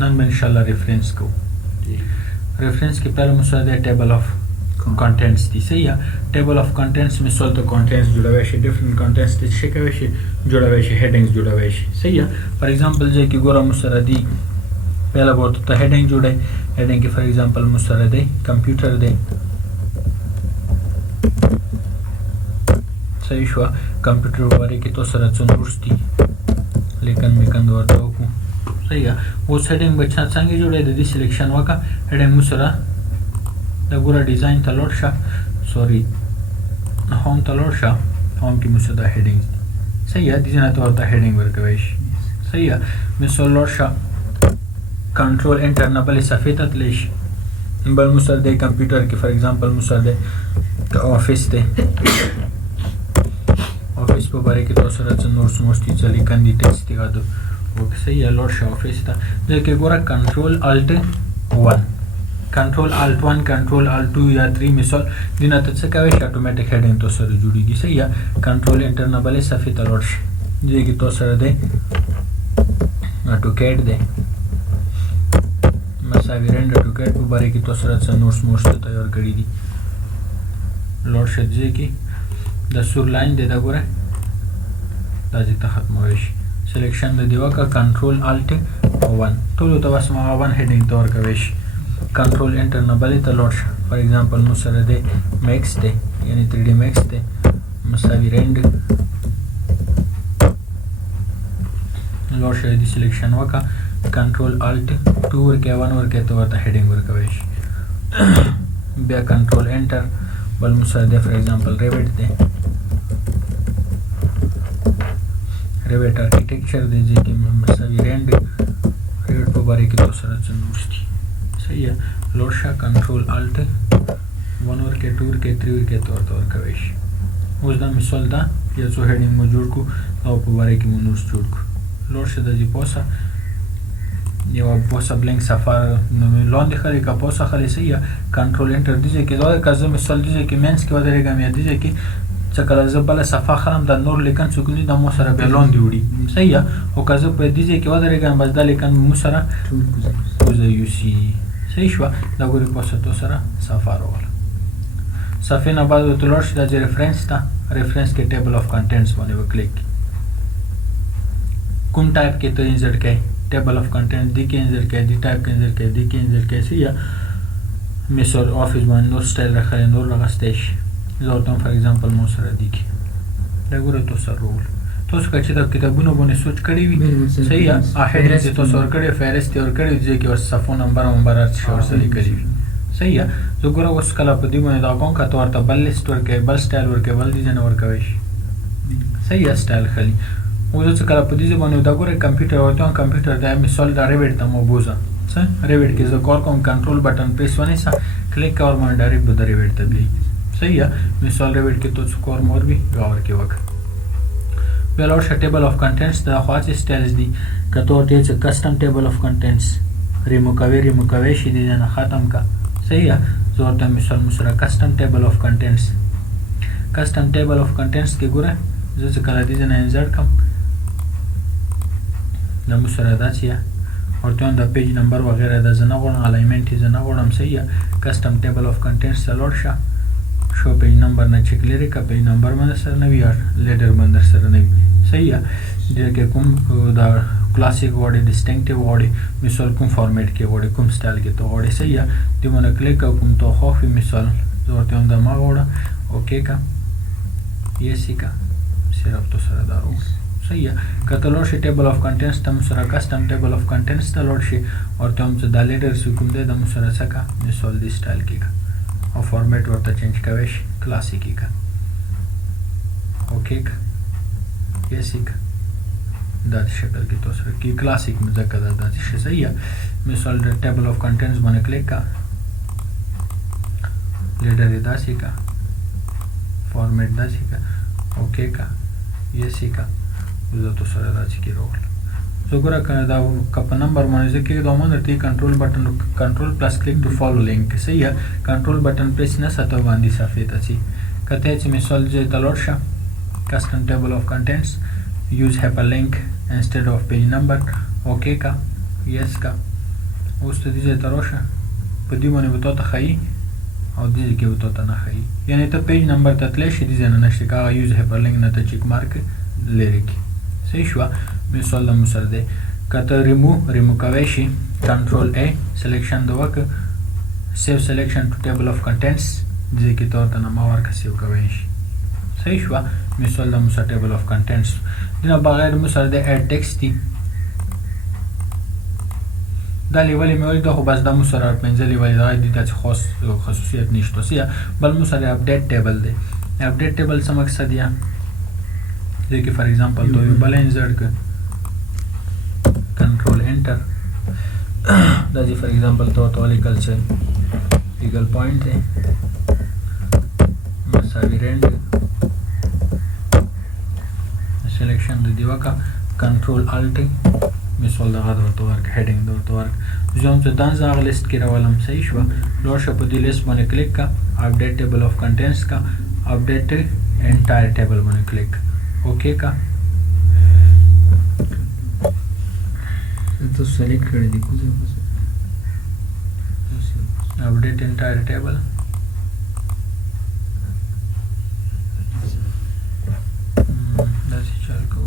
نن به انشاءالله ریفرنس کو ریفرنس کې پہله مساده ټیبل اف کنټینټس دي صحیح ټیبل اف کنټینټس مثال ته کنټینټس جوړوي شي ډیفرنٹ کنټینټس ته څه کوي شي جوړوي شي هډینګز جوړوي شي صحیح فار ایگزامپل ځکه کې ګوره مسره دي پہله ورته ته هډینګ جوړه هډینګ کې فار ایگزامپل مسره دی کمپیوټر دی صحیح شو کمپیوټر واره کې تو سره څنورستي لیکن میکند ورته وکړو صحیح اوس هډینګ بچا څنګه جوړه د دې سلیکشن وکړه هډینګ مسره دا ګوره ډیزاین ته لوړ شه سوري هوم ته لوړ شه هوم کې مسره دا هډینګ صحیح دي نه ته ورته هډینګ ورکوي شي صحیح مثال لوړ شه کنټرول انټر نه بلې صفحې ته تللی شي بل مسره د کمپیوټر کې فار ایگزامپل مسره د آفیس دی آفیس په باره کې تاسو سره څه نور سموستي څه لیکن دي ټیکسټ دی غاړه اوکې صحیح لوړ شه آفیس ته ځکه ګوره کنټرول الټ 1 کنټرول الټ 1 کنټرول الټ 2 یا 3 مثال دینه ته څه کوي اتوماتیک هډینګ تاسو سره جوړیږي صحیح کنټرول انټر نه بلې صفحې ته لوړ شي ځکه تاسو سره دی اټوکیټ دی مساوي رند اټوکیټ په باره کې تاسو سره څه نور سموستي تیار کړی دي لوړ شه ځکه د سور لاین دی دا ګوره دا چې ته ختموي شي سلیکشن د دی وکړه کنټرول الټ 1 ټولو ته بس ما 1 هډینګ ته ورکوي شي کنټرول انټر نه بلې ته لوړ شه فار ایگزامپل مو سره دی میکس دی یعنی 3D میکس دی مساوي رند لوړ شه د سلیکشن وکړه کنټرول الټ 2 ورکه 1 ورکه ته ورته هډینګ ورکوي شي بیا کنټرول انټر بل مسره دی فار ایگزامپل ریوټ دی ریوټ آرکیټیکچر دی چې مساوي رند ریوټ په باره کې تاسو سره څه نوشتي صحیح لوړ شه کنټرول الټ 1 ورکه 2 ورکه 3 ورکه ته ورته ورکوي شي اوس دا مثال دا یا څو هډینګ مو جوړ کو او په باره کې مو نوش جوړ کو لوړ شه د دې پوسه یو پوسه بلنک سفر لاندې خلي کا پوسه خلي صحیح کنټرول انټر دی چې دا کزه مثال دی چې مینس کې ودرېګم یا دی چې څکله زبله صفه خرم د نور لیکن څوکني د مو سره بیلون دی وړي صحیح او کزه په دی چې ودرېګم بس د لیکن مو سره کوزه یو سی صحیح شو دا ګوري پوسه تو سره سفر ولا صفحه نه بعد وتلور شي د ریفرنس ته ریفرنس کې ټیبل اف کنټینټس باندې وکلیک کوم ټایپ کې ته انسرټ کړئ table of content दी के इंजर के दी टाइप के इंजर के दी के इंजर कैसे या मिसल ऑफिस में नोट स्टाइल रखा है नोट लगा स्टेश जोरता हूँ फॉर एग्जांपल मोसरा दी के लगोरे तो सर रोल तो उसका चिता किताबों बोने सोच करी भी सही है आखिर से तो सर करे फेरिस्ट और करे जे के बस सफो नंबर अच्छे और सही करी सही है जो गोरा उसका लापदी बोने दागों का तो अर्थ बल लिस्ट वर्क है बल स्टाइल वर्क है बल डिजाइन वर्क है सही है स्टाइल खाली اوس چې کله په دې باندې دا ګوره کمپیوټر ورته کمپیوټر د مثال د ریوټ ته موبوزه څه ریوټ کې زه کار کوم کنټرول بٹن پریس ونیسه کلیک اور ما ډایرکټ به د ریوټ ته بلی صحیح ہے مثال ریوټ کې تو سکور مور بھی غور کې وک بیا لور ټیبل اف کنټینټس د خاص سټایلز دي کته ورته چې کسٹم ټیبل اف کنټینټس ریموکاوي شي دي نه ختم کا صحیح ہے زورته مثال مسره کسٹم ټیبل اف کنټینټس کسٹم ټیبل اف کنټینټس کې ګوره زه چې کله دې نه انسرټ کوم د مسره داسیا ورته د پیج نمبر وغیرہ د زنه غوړم الایمنت زنه غوړم صحیح کسٹم ټیبل اف کنټینټس سلوړ شه شو پیج نمبر نه چک لري کا پیج نمبر باندې سره نه وی لیډر باندې سره نه وی صحیح د کوم دا کلاسیک وړي ډیسټینکټیو وړي مثال کوم فارمیټ کې وړي کوم سټایل کې ته وړي صحیح دی مونږ کلیک کوم ته خو مثال ورته د ما وړه اوکې کا یې کا صرف تو سره دارو صحیح کته لوړ شي ټیبل اف کنټینټس تم سره کسٹم ټیبل اف کنټینټس ته لوړ شي او تم چې د لیډر کوم دی د سره څخه مثال دی سټایل کې او فارمیټ ورته چینج کوي شي کلاسیک کې اوکې یې دا شکل کې تو سره کې کلاسیک مذکر دا شي صحیح مثال د ټیبل اف کنټینټس باندې کلیک کا لیډر دا شي کا فارمیټ دا شي کا اوکې کا یې کا زه تو سره راځي کې روغل زه ګوره کنه دا کپ نمبر باندې کې دا مونږ ته کنټرول بٹن کنټرول پلس کلیک ټو فالو لینک صحیح ہے کنټرول بٹن پریس نه ساتو باندې صفحه ته شي کته چې مثال چې تلور شه کسٹم ټیبل اف کنټینټس یوز هایپر لینک انسټیډ اف پیج نمبر اوکې کا یس کا اوس ته دې ځای ته راشه په دې باندې به تاته ښایي او دې ځای کې به تاته نه ښایي یعنې ته پیج نمبر ته تللی شي دې ځای نه نشته که هغه یوز هایپرلینک نه ته چیک مارک لرې کړي صحیح شوه مثال د مو سره دی که ته ریمو کوی شي کنټرول ا سلیکشن د وکړه سیو سلیکشن ټو ټیبل اف کنټینټس دې ځای کې ته ورته نامه ورکړه سیو کوی شي صحیح شوه مثال د مو سره ټیبل اف کنټینټس دې نه بغیر مو سره د اډ ټیکسټ دی دا لیولې مې ولیده خو بس دا مو سره پنځه لیولې دا دې داسې خاص خصوصیت نشته څه بل مو سره اپډیټ ټیبل دی اپډیټ ټیبل څه مقصد یا دې کې فار ایگزامپل تو یو بل انسرټ کړ کنټرول انټر دا دې فار ایگزامپل تو لیکل څه ایګل پوینټ دی مساوي رند سلیکشن د دې وکړه کنټرول الټ مثال دغه د ورته ورک هډینګ د ورته ورک زه هم څه دانځه هغه لیست کې راولم صحیح شوه لوړ شه په دې لیست باندې کلیک کا اپډیټ ټیبل اف کنټینټس کا اپډیټ انټایر ټیبل باندې کلیک اوکې کا تو سلیکټ کړی دی کوزه اپډیټ انټایر ټیبل داسې چل کوو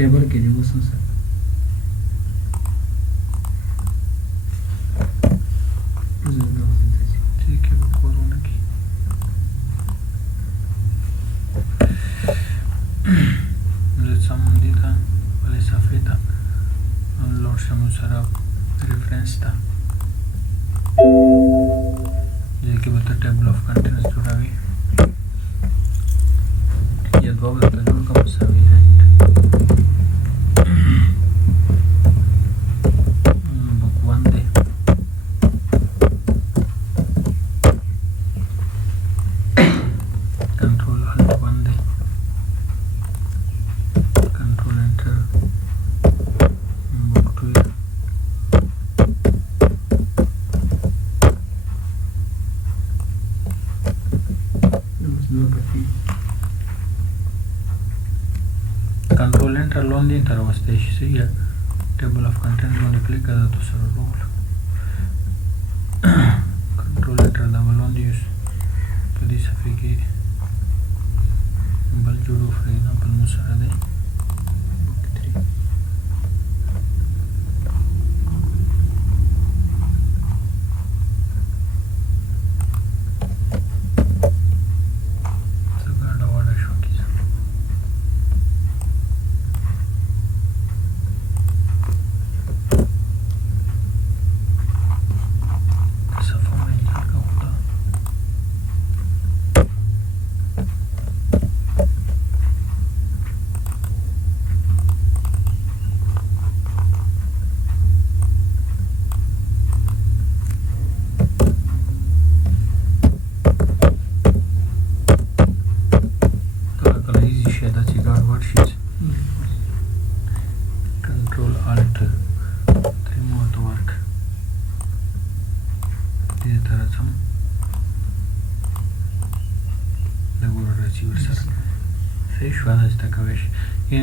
टेबल के लिए वो संसा ठीक है कोरोना की संबंधी था वाले सफ़े था लॉर्ड शमुसरा रेफरेंस था ये कि बता टेबल ऑफ कंटेंट्स जुड़ा हुई ये दो बता जोड़ का मसावी है कंट्रोल एंटर लोन दिन तरह वास्ते इसी या टेबल ऑफ कंटेंट लोन क्लिक कर तो सर रोल कंट्रोल एंटर डबल लोन यूज तो दी सफे की बल जोड़ो फॉर एग्जांपल मुसरा दे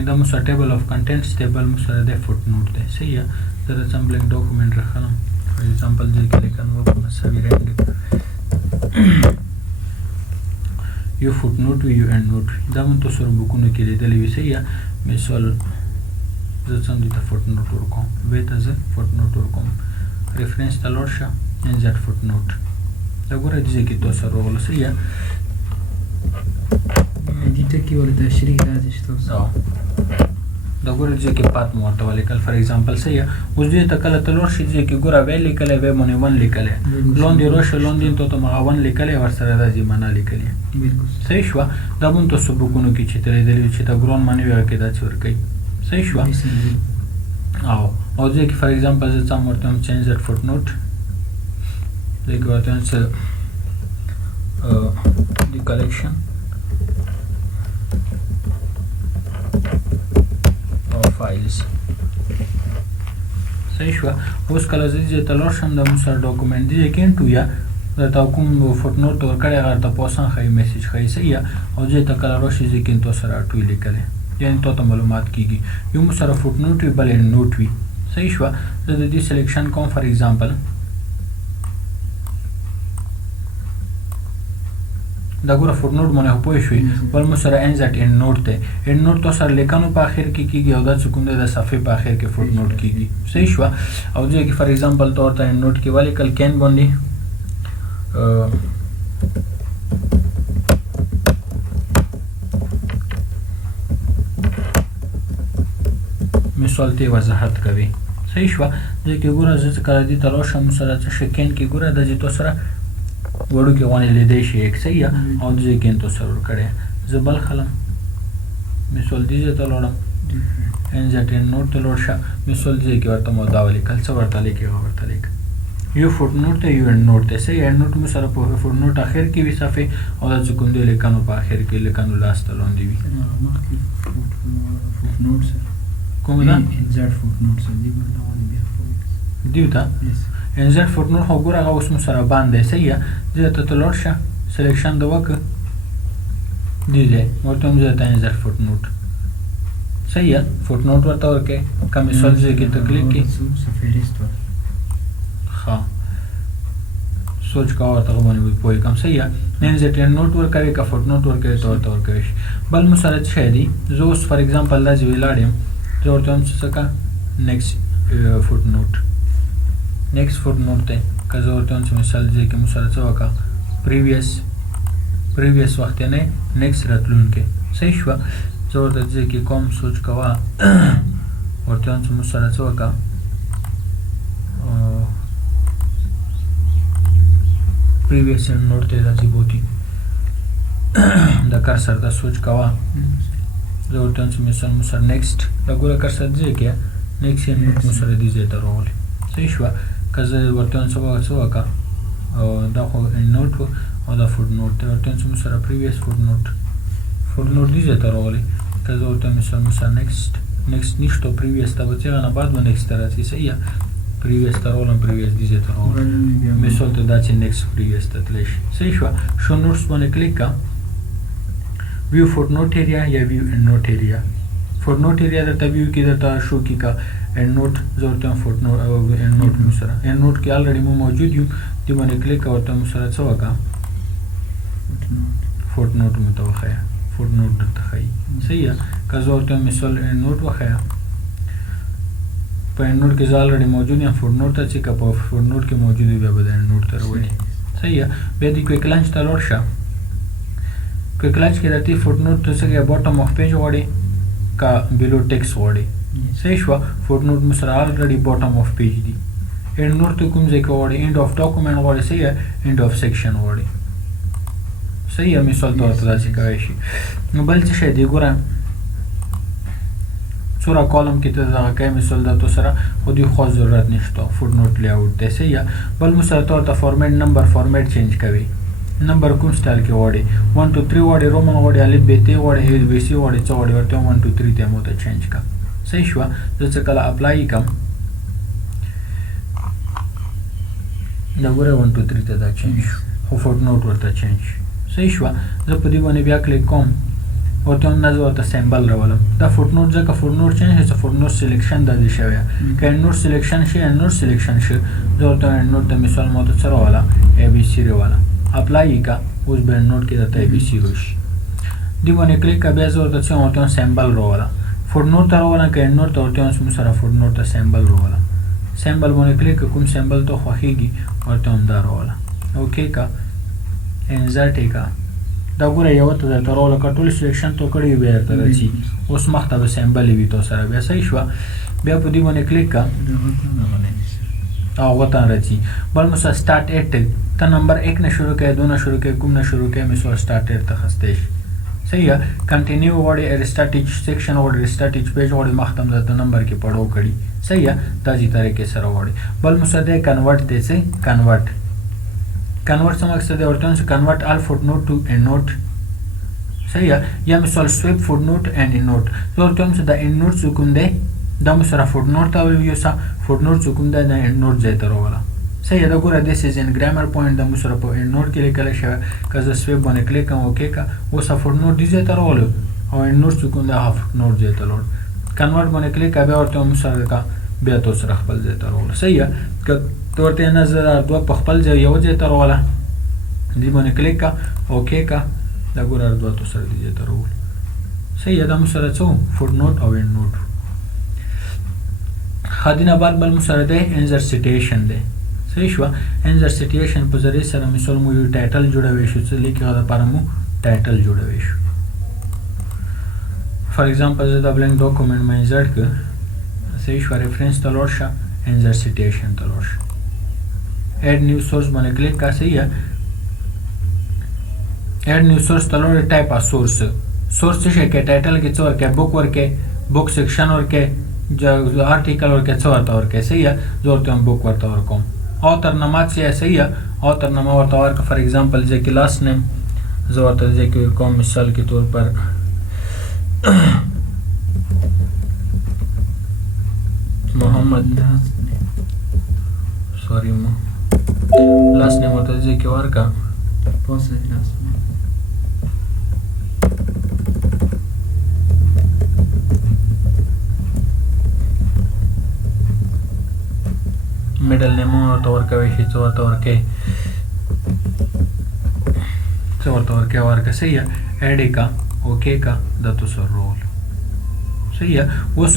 the musa table of contents table musa the footnote de see ya there is some blank document rakhalam for example je ke lekan wo masavi rend you footnote you endnote da mun to sor bukunu ke lideli wi see ya misal zatsam dita footnote urkom with as a footnote urkom reference the lorsha and that footnote da gora je ke to sor wala see ya edita ki wala tashriح راځي شته دا ګوره چې کې پات مو ورته ولیکل فار ایگزامپل څه یا اوس دې ته کله تلور شي چې کې ګوره ویل لیکل وی مونږ ون لیکل لون دی روشه لون دین ته ما ون لیکل ورسره راځي معنا لیکل بالکل صحیح شو دا مون ته سبکونو کې چې ترې دلی چې دا ګرون معنی وی کې دا څور کوي صحیح شو او دې کې فار ایگزامپل چې څام ورته چینج دټ فوټنوټ دې کې ورته څه the collection of files. صحیح شو. اوس کله زه ته لاړ شم د موږ سره ډاکومنټ دی کې انټو یا د تا کوم فوټنوټ ورکړی هغه ته پوسن ښایي میسیج ښایي صحیح او زه ته کله راشي زه کې تو سره ټوی لیکلی یعنی تو ته معلومات کیږي یو موږ سره فوټنوټ وي بل نوټ وي صحیح شو. زه د دې سلیکشن کوم فار ایگزامپل دا ګوره فوټنوټ باندې پوه شوي بل موږ سره انزټ ان نوټ دی ان نوټ تو سره لیکنو په اخر کې کیږي او دا چې کوم دی د صفحې په اخر کې فوټنوټ کیږي صحیح شو. او دې کې فار ایگزامپل تور ته ان نوټ کې ولیکل کین باندې مثال ته وضاحت کوي صحیح شو. دې کې ګوره زه کله دې ته راشم سره چې شکین کې ګوره د دې تو سره وړو کې ونه لیدای شي یک صحیح او دې کې تو سره ورکړی زه بل خلم مثال دې ته لاړم انزټ ان نوټ ته لاړ شه مثال دې کې ورته مو دا ولیکل څه ورته لیکي ورته لیک یو فوټنوټ ته یو نوټ ته صحیح نوټ مو سره په فوټنوټ اخر کې وي صفحه او د کوم دې لیکنو په اخر کې لیکنو لاس ته لاندې وي فوټنوټ سره کوم دا انزټ فوټنوټ سره دی ګورنه بیا دیوتا انزټ فوټنوټ خو ګوره هغه اوس مو سره باندې صحیح زه ته لاړ شه سلیکشن د وکړه دی ورته هم زه ته انزټ فوټنوټ صحیح فوټنوټ ورته ورکې کوم مثال زه کې ته کلیک کې ها سوچ کا ورته باندې پوي کوم صحیح انزټ نوټ ورکوي کا فوټنوټ ورکوي ته ورته ورکوي بل مو سره څه دی زه اوس فار ایگزامپل دا زه ویلاړم زه ورته هم څه کا نیکسټ فوټنوټ نیکسټ فوټنوټ ته که زه ورته هم مثال زه کې مو سره څه وکړه پریویس وخت نه نیکسټ راتلونکي صحیح شو. زه ورته زه کې کوم سوچ کوا ورته هم مو سره څه وکړه previous note ته راځي بوتي دا کرسر دا سوچ کوا زه ورته هم مثال مو سره نیکسټ دا ګوره کرسر دی کې نیکسټ نوټ مو سره دی زه ته راولي صحیح شو. که زه ورته هم څه وکړه او دا خو نوټ او دا فوټ نوټ ته ورته هم سره پریویس فوټ نوټ دی زه ته راولي که زه ورته مثال مو سره نیکسټ نشته پریویس ته به څه نه بعد به نیکسټ راځي صحیح previous ته راولم previous دې ته راولم مثال ته دا چې next previous ته تللی شي صحیح شوه. شو نوټس باندې کلیک کا view footnote area یا view endnote area footnote area درته view کې درته شو کې کا endnote زه ورته footnote او endnote مو سره endnote کې already مو موجود یو دې باندې کلیک ورته مو سره څه وکړه footnote مو ته وښیه footnote درته ښایي صحیح که زه ورته مثال endnote وښیه په نوټ کې ځال لري موجود یا فوټ نوټ ته چې کا په فوټ نوټ کې موجود وي به د نوټ تر وړي صحیح بیا د کویک لانچ ته لاړ شه کویک لانچ کې درته فوټ نوټ ته څنګه باټم اف پیج وړي کا بیلو ټیکس وړي صحیح شو. فوټ نوټ مسره الریډي باټم اف پیج دی اند نوټ ته کوم ځای کې وړي اند اف ډاکومنٹ وړي صحیح اند اف سیکشن وړي صحیح مثال تور ته راځي کوي شي نو بل څه شي دی ګورم سورا کالم کې ته دا کې مثال د تو سره خو دې خو ضرورت نشته فوټ نوټ لیاوټ دی صحیح بل مثال تور ته فارمیټ نمبر فارمیټ چینج کوي نمبر کوم سټایل کې وړي 1 2 3 وړي رومن وړي الف ب ت وړي ا بي سي وړي څو وړي ورته 1 2 3 ته مو ته چینج کا صحیح شو. زه کله اپلای کوم دا ګوره 1 2 3 ته دا چینج خو فوټ نوټ ورته چینج صحیح شو. زه په دې باندې بیا کلیک کوم ورته هم نظر ورته سیمبل راولم دا فوټ نوټ ځکه فوټ نوټ چینج هڅه فوټ نوټ سلیکشن د دې شوی که نوټ سلیکشن شي نوټ سلیکشن شي زه ورته نوټ د مثال مو ته سره والا ا بي سي والا اپلای کا اوس به نوټ کې د ا بي سي روشي دی باندې کلیک کا بیا زه ورته چې ورته سیمبل راولا فوټ نوټ ته راولا که نوټ ته ورته هم سره فوټ نوټ ته سیمبل راولا سیمبل باندې کلیک کوم سیمبل ته خوښیږي ورته هم دا راولا اوکې کا انزرټ کا دا ګوره یو ته د ترول کټول سلیکشن تو کړی بیا ته راځي اوس مخته به سیمبل وي تو سره بیا صحیح شو. بیا په دې باندې کلیک کا او وته راځي بل مثلا سٹارټ ایټ ته نمبر 1 نه شروع کړئ 2 نه شروع کړئ کوم نه شروع کړئ مثلا سٹارټ ایټ ته خسته شي صحیح کنټینیو وړي ریسټارټ سیکشن وړي ریسټارټ پیج وړي مختم د نمبر کې پړو کړي صحیح داسې طریقې سره وړي بل مثلا د کنورټ دې سي کنورټ کنورټ څه مقصد دی ورته چې کنورټ ال فوټ نوٹ ټو اند نوٹ صحیح یا مثال سویپ فوټ نوٹ اند اند نوٹ ورته چې د اند نوٹ کوم دی دا مو سره فوټ نوٹ ته ویو سا فوټ نوٹ کوم دی د اند نوٹ ځای ته راولا صحیح دا ګوره دیس از ان ګرامر پوینټ د مو سره په اند نوٹ کې لیکل شوی که زه سویپ باندې کلیک کوم اوکې کا اوس فوټ نوٹ دی ځای ته راولو او اند نوٹ کوم دی هاف نوٹ ځای ته لور کنورټ باندې کلیک کا بیا ورته مو سره کا بیا تو سره خپل ځای ته راول صحیح که ورته نظر دوه په خپل ځای یو ځای ته راولا دی باندې کلیک کا اوکې کا دا ګوره دوه تو سره دی ځای ته راول صحیح دا مو سره څو فوټ نوٹ او اند نوٹ خادینه بل مو سره دی انزر سیټیشن دی صحیح شو انزر سیټیشن په ذریعه سره مثال مو یو ټایټل جوړوي شو چې لیکه دا لپاره مو ټایټل جوړوي شو فار ایگزامپل زه دا بلنک ډاکومنټ مې انزرټ کړ صحیح شو ریفرنس ته لور شه انزر سیټیشن ته لور شه اډ نیو سورس باندې کلیک کا صحیح اډ نیو سورس ته لور ټایپ ا سورس سورس څه کې ټایټل کې څه ورکه بوک ورکه بوک سیکشن ورکه جو آرټیکل ورکه څه ورته ورکه صحیح زورته هم بوک ورته ورکوم author نامه څه صحیح author نامه ورته ورکه فار ایگزامپل چې کلاس نیم زه ورته ذکر کوم مثال کے طور پر محمد سوری لاس نیم ورته ذکر ورکه middle name ورته ورکوي شي څه ورته ورکه صحیح اډ کا اوکې کا د تاسو رول صحیح اوس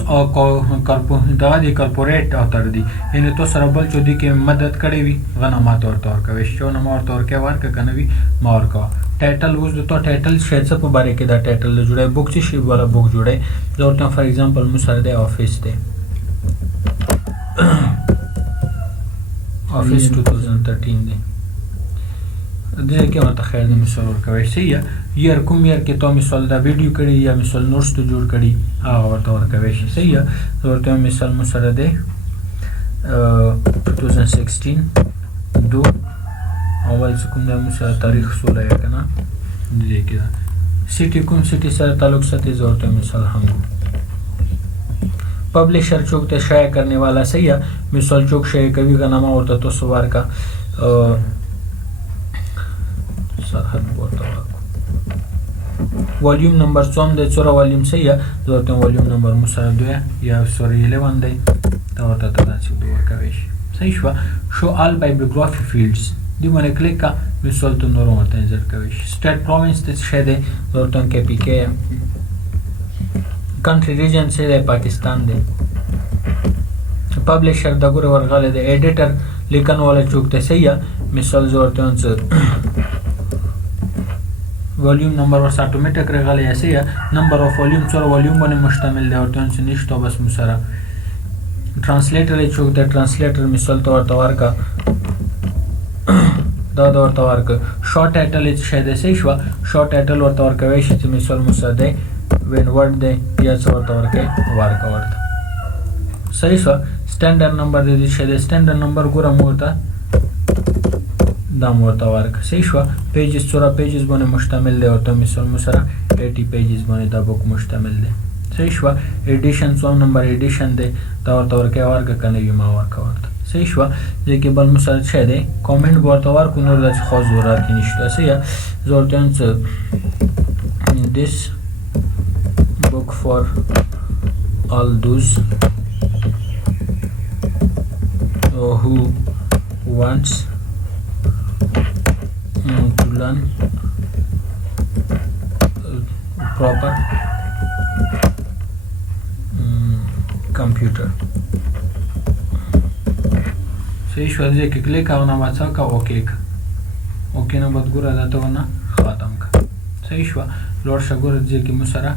دا دی کارپوریټ اتر دی یعنی تو سره بل چودي کې مدد کړې وي غنمات ورته ورکوي شو نه ورته ورکه کنه وي ما ورکا ټایټل اوس د تو ټایټل شې څه په باره کې دا ټایټل جوړه بوک چې شی والا بوک جوړه ضرورت فار ایگزامپل مو سره د افیس دی Office 2013 دی دې کې ورته خیر د مثال ورکوي صحیح یار کوم یار کې تو مثال دا ویډیو کړي یا مثال نوټس ته جوړ کړي هغه ورته ورکوي صحیح ورته مثال مو سره دی 2016 دو اول کوم د مثال تاریخ 16 یا کنه دې کې سیټي کوم سیټي سره تعلق ساتي ورته مثال هم پبلشر چوک ته شایع کرنے والا صحیح مثال چوک شایع کوي غنامه ورته تو سوار کا سرحد ورته والیوم نمبر څوم د څوره والیوم صحیح ورته والیوم نمبر مسره 2 یا سوري 11 دی دا ورته تاسو دوه کوي صحیح شو آل بایبلیوګرافي فیلډز دی باندې کلیک کا مثال ته نور ورته انزر کوي سټیټ پروینس ته شه دی ورته کې پی کې country region سے پاکستان دے پبلشر دا ګوره ورغله د ایډیټر لیکن والا چوک ته صحیح مثال زورته انس والیوم نمبر ورس اتوماتیک رغله یا صحیح نمبر اف والیوم څور والیوم باندې مشتمل دی ورته انس نشته بس مسره ترانسلیټر چوک ته ترانسلیټر مثال ته ورته ورکا دا ورته ورکا شارټ ټایټل شه دی صحیح شو شارټ ټایټل ورته ورکوي چې مثال مساده وین ورډ دی یا څه ورته ورکه ورته صحیح شو سټانډرډ نمبر دی چې د سټانډرډ نمبر ګوره مورته دا مورته ورکه صحیح شو پیجز څوره پیجز باندې مشتمل دی ورته مثال مو سره 80 پیجز باندې دا بوک مشتمل دی صحیح شو ایډیشن څوم نمبر ایډیشن دی دا ورته ورکه کنه یو ما ورکه ورته صحیح شو ځکه بل مثال څه دی کامنټ ورته ورکو نور د خاص ضرورت نشته صحیح ضرورت this book for all those who wants to learn proper computer صحیح شو ځکه کې کلیک او نه واڅا کا اوکې نه بعد ګوره دا ته نه ختم کا صحیح شو لور شګور ځکه مو سره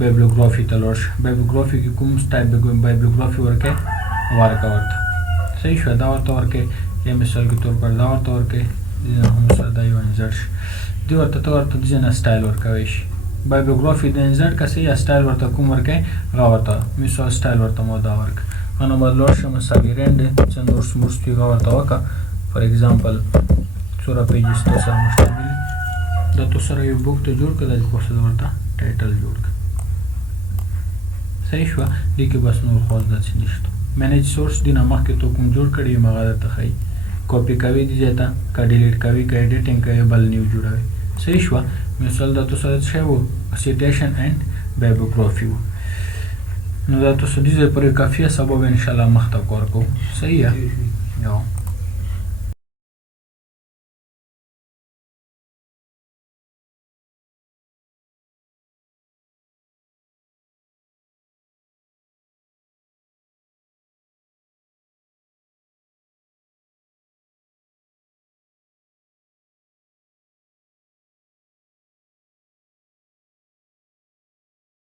بایبلیوګرافي ته لور بایبلیوګرافي کې کوم ټایپ بایبلیوګرافي ورکه صحیح شو دا ورته ورکه یا مثال کې تور پر دا ورته ورکه دا هم سره دا یو انزر دی ورته ځنه سټایل ورکوي شي بایبلیوګرافي د انزر کا صحیح سټایل ورته کوم ورکه راوته مثال سټایل ورته مو دا ورکه انا بدلور شم ساویرند څنګه ورس مرستي ورته وکا فار ایگزامپل څوره پیجز ته سره مشتمل دا تو سره یو بوک ته جوړ کړه د پوسټ ورته ټایټل جوړ کړه صحیح شو دې کې بس نور خاص داسې نشته مینیج سورس دی نه مخکې تو کوم جوړ کړی مغه ته خی کاپی کوي دي ځای ته کا ډیلیټ کوي کا ایډیټینګ کوي بل نیو جوړوي صحیح شو مثال دا تو سره څه وو سیټیشن اینڈ بایوګرافي وو نو دا تو سدي ځای پرې کافیه سبب ان شاء الله مخته کار کو صحیح ہے یو